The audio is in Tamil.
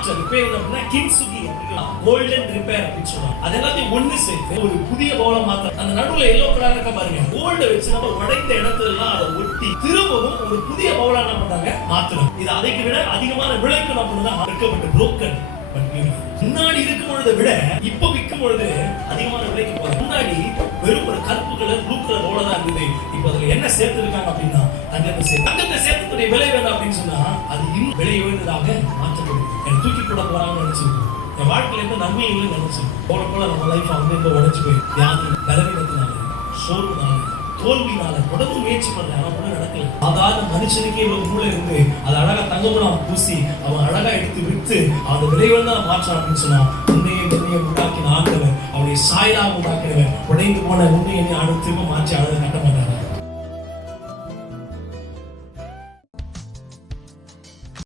மாற்றம் பேர் அப்படின்னா கின்சுகி கோல்டன் ரிப்பேர் அப்படின்னு சொல்றாங்க. அது எல்லாத்தையும் ஒண்ணு சேர்த்து ஒரு புதிய பவுலை மாத்த அந்த நடுவுல எல்லோ கலர் இருக்க பாருங்க, கோல்ட வச்சு நம்ம உடைந்த இடத்துல எல்லாம் அதை ஒட்டி திரும்பவும் ஒரு புதிய பவுலா என்ன பண்றாங்க மாத்தணும். இது அதைக்கு விட அதிகமான விலைக்கு நம்ம பண்ணதான் இருக்கப்பட்ட புரோக்கன். முன்னாடி இருக்கும் பொழுதை விட இப்ப விற்கும் பொழுது அதிகமான விலைக்கு போகுது. முன்னாடி வெறும் ஒரு கருப்பு கலர் ப்ளூ கலர் ரோல தான் இருந்தது. இப்ப அதுல என்ன சேர்த்து இருக்காங்க அப்படின்னா தங்கத்தை சேர்த்துடைய விலை வேணும் அப்படின்னு சொன்னா அது இன்னும் விலை உயர்ந்ததாக மாற்றப்படுது. எனக்கு தூக்கி போட போறாங்கன்னு நினைச்சிருக்கோம். என் வாழ்க்கையில இருந்து நன்மை இல்லைன்னு நினைச்சிருக்கோம். போல போல நம்ம லைஃப் வந்து இந்த உடைச்சு போய் யாரும் பலவீனத்தினால சோர்வுனால தோல்வினால தொடர்ந்து முயற்சி பண்றேன், ஆனா கூட நடக்கல. சாதாரண மனுஷனுக்கே ஒரு மூளை இருந்து அது அழகா தங்கமும் பூசி அவன் அழகா எடுத்து வித்து அந்த விளைவுகள் தான் மாற்றான் அப்படின்னு சொன்னா உன்னையை உண்டாக்கின ஆண்டவன் அவனுடைய சாயலாக உண்டாக்கினவன் உடைந்து போன உன்னை ஆடு திரும்ப மாற்றி அழகா கட்ட மாட்டான்.